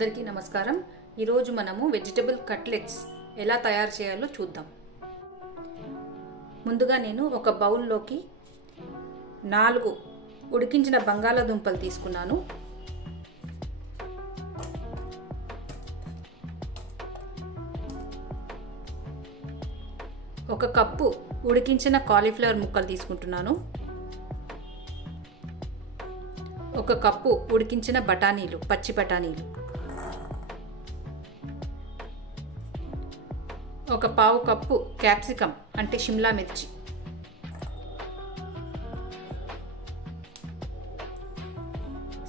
అందరికీ నమస్కారం। ఈ రోజు మనము వెజిటబుల్ కట్లెట్స్ ఎలా తయారు చేయాలో చూద్దాం। ముందుగా నేను ఒక బౌల్ లోకి 4 ఉడికించిన బంగాళాదుంపలు తీసుకున్నాను। ఒక కప్పు ఉడికించిన కాలీఫ్లవర్ ముక్కలు తీసుకుంటున్నాను। ఒక కప్పు ఉడికించిన బఠానీలు, పచ్చి బఠానీలు, ఒక పావు కప్పు క్యాప్సికమ్ అంటే షిమ్లా మిర్చి,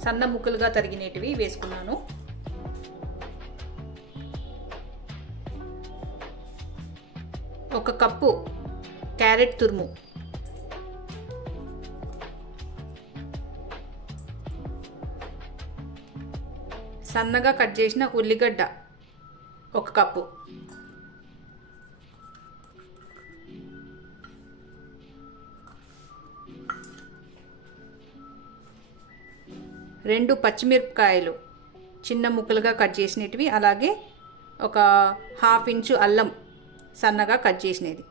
సన్న ముక్కలుగా తరిగినటివి వేసుకున్నాను। ఒక కప్పు క్యారెట్ తురుము, సన్నగా కట్ చేసిన ఉల్లిగడ్డ ఒక కప్పు, రెండు పచ్చిమిరపకాయలు చిన్న ముక్కలుగా కట్ చేసినటివి, అలాగే ఒక ½ ఇంచు అల్లం సన్నగా కట్ చేసినది।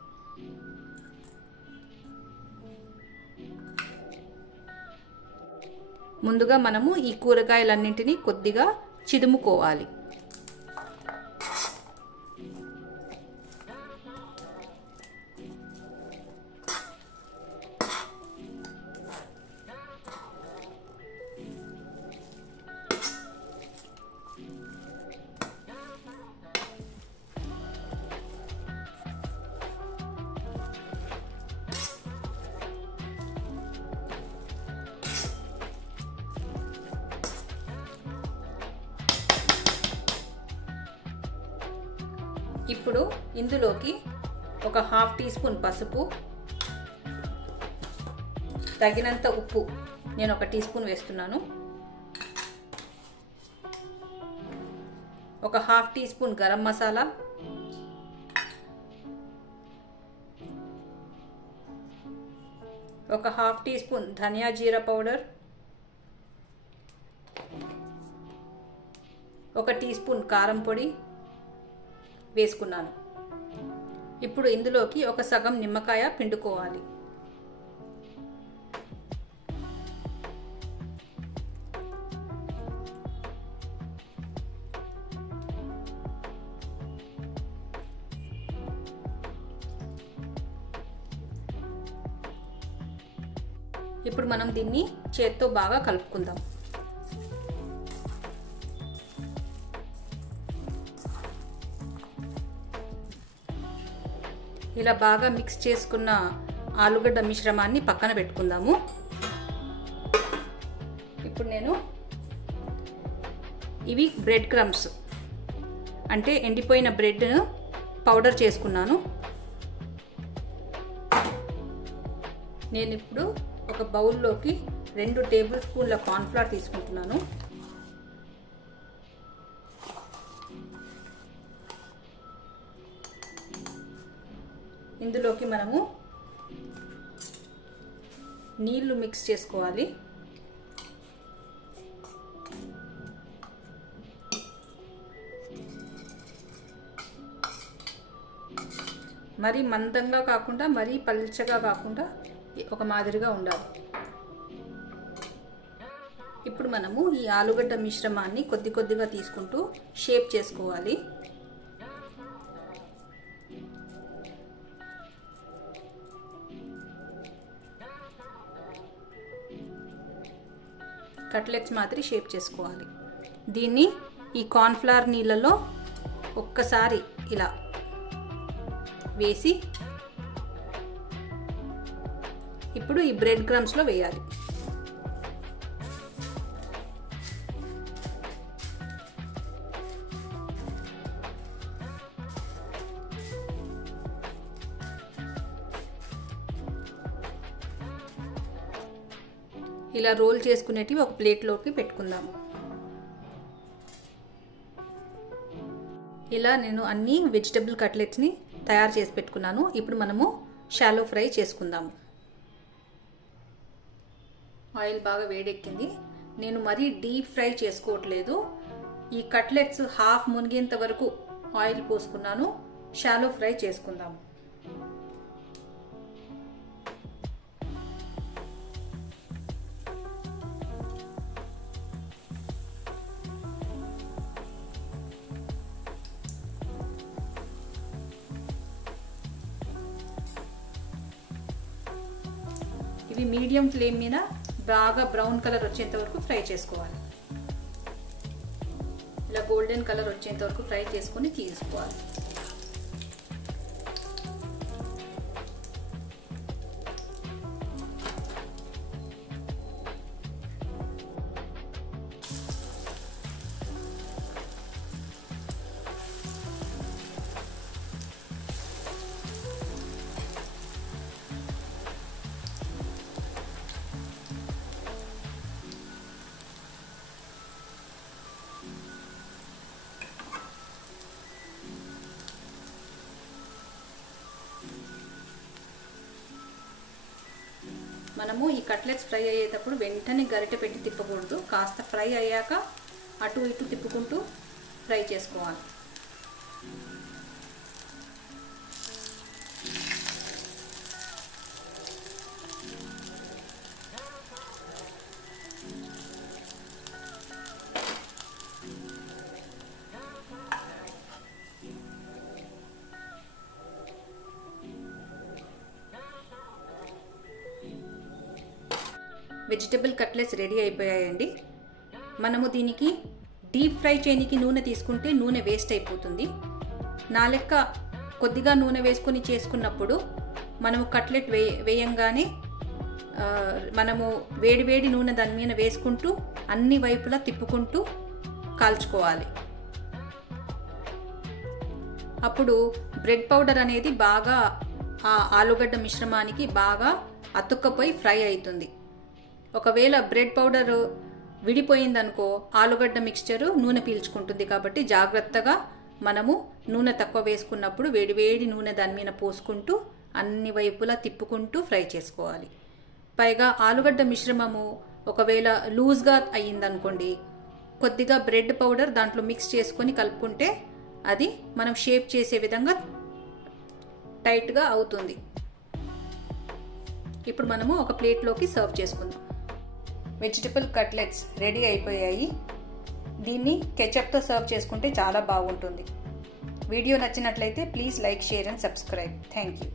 ముందుగా మనము ఈ కూరగాయలన్నింటినీ కొద్దిగా చిదుముకోవాలి। ఇప్పుడు ఇందులోకి ఒక ½ టీ స్పూన్ పసుపు, తగినంత ఉప్పు నేను 1 టీ స్పూన్ వేస్తున్నాను, ఒక ½ టీ స్పూన్ గరం మసాలా, ఒక ½ టీ స్పూన్ ధనియా జీరా పౌడర్, 1 టీ స్పూన్ కారం పొడి వేసుకున్నాను। ఇప్పుడు ఇందులోకి ఒక సగం నిమ్మకాయ పిండుకోవాలి। ఇప్పుడు మనం దీన్ని చేత్తో బాగా కలుపుకుందాం। ఇలా బాగా మిక్స్ చేసుకున్న ఆలుగడ్డ మిశ్రమాన్ని పక్కన పెట్టుకుందాము। ఇప్పుడు నేను ఇవి బ్రెడ్ క్రమ్స్ అంటే ఎండిపోయిన బ్రెడ్ పౌడర్ చేసుకున్నాను। నేను ఇప్పుడు ఒక బౌల్లోకి 2 టేబుల్ స్పూన్ల కార్న్ఫ్లవర్ తీసుకుంటున్నాను। ఇందులోకి మనము నీళ్లు మిక్స్ చేసుకోవాలి। మరీ మందంగా కాకుండా మరీ పల్చగా కాకుండా ఒక మాదిరిగా ఉండాలి। ఇప్పుడు మనము ఈ ఆలుగడ్డ మిశ్రమాన్ని కొద్ది కొద్దిగా తీసుకుంటూ షేప్ చేసుకోవాలి। కట్లెట్స్ మాదిరి షేప్ చేసుకోవాలి। దీన్ని ఈ కార్న్ఫ్లవర్ నీళ్ళలో ఒక్కసారి ఇలా వేసి ఇప్పుడు ఈ బ్రెడ్ క్రమ్స్లో వేయాలి। ఇలా రోల్ చేసుకునేటివి ఒక ప్లేట్లోకి పెట్టుకుందాము। ఇలా నేను అన్ని వెజిటబుల్ కట్లెట్స్ని తయారు చేసి పెట్టుకున్నాను। ఇప్పుడు మనము షాలో ఫ్రై చేసుకుందాము। ఆయిల్ బాగా వేడెక్కింది। నేను మరీ డీప్ ఫ్రై చేసుకోవట్లేదు, ఈ కట్లెట్స్ హాఫ్ మునిగేంత వరకు ఆయిల్ పోసుకున్నాను. షాలో ఫ్రై చేసుకుందాం. ఇవి మీడియం ఫ్లేమ్ మీద బాగా బ్రౌన్ కలర్ వచ్చేంత వరకు ఫ్రై చేసుకోవాలి. ఇలా గోల్డెన్ కలర్ వచ్చేంత వరకు ఫ్రై చేసుకొని తీసుకోవాలి. మనము ఈ కట్లెట్స్ ఫ్రై అయ్యేటప్పుడు వెంటనే గరిటె పెట్టి తిప్పకూడదు. కాస్త ఫ్రై అయ్యాక అటు ఇటు తిప్పుకుంటూ ఫ్రై చేసుకోవాలి. వెజిటబుల్ కట్లెట్స్ రెడీ అయిపోయాయండి. మనము దీనికి డీప్ ఫ్రై చేయడానికి నూనె తీసుకుంటే నూనె వేస్ట్ అయిపోతుంది. నా లెక్క కొద్దిగా నూనె వేసుకొని చేసుకున్నప్పుడు మనము కట్లెట్ వేయంగానే మనము వేడి నూనె దాని మీద వేసుకుంటూ అన్ని వైపులా తిప్పుకుంటూ కాల్చుకోవాలి. అప్పుడు బ్రెడ్ పౌడర్ అనేది బాగా ఆ ఆలుగడ్డ మిశ్రమానికి బాగా అతుక్కపోయి ఫ్రై అవుతుంది. ఒకవేళ బ్రెడ్ పౌడర్ విడిపోయిందనుకో ఆలుగడ్డ మిక్స్చరు నూనె పీల్చుకుంటుంది. కాబట్టి జాగ్రత్తగా మనము నూనె తక్కువ వేసుకున్నప్పుడు వేడి నూనె దాని మీద పోసుకుంటూ అన్ని వైపులా తిప్పుకుంటూ ఫ్రై చేసుకోవాలి. పైగా ఆలుగడ్డ మిశ్రమము ఒకవేళ లూజ్గా అయ్యిందనుకోండి, కొద్దిగా బ్రెడ్ పౌడర్ దాంట్లో మిక్స్ చేసుకొని కలుపుకుంటే అది మనం షేప్ చేసే విధంగా టైట్గా అవుతుంది. ఇప్పుడు మనము ఒక ప్లేట్లోకి సర్వ్ చేసుకుందాం. వెజిటబుల్ కట్లెట్స్ రెడీ అయిపోయాయి. దీన్ని కెచప్తో సర్వ్ చేసుకుంటే చాలా బాగుంటుంది. వీడియో నచ్చినట్లయితే please like, share and subscribe. Thank you.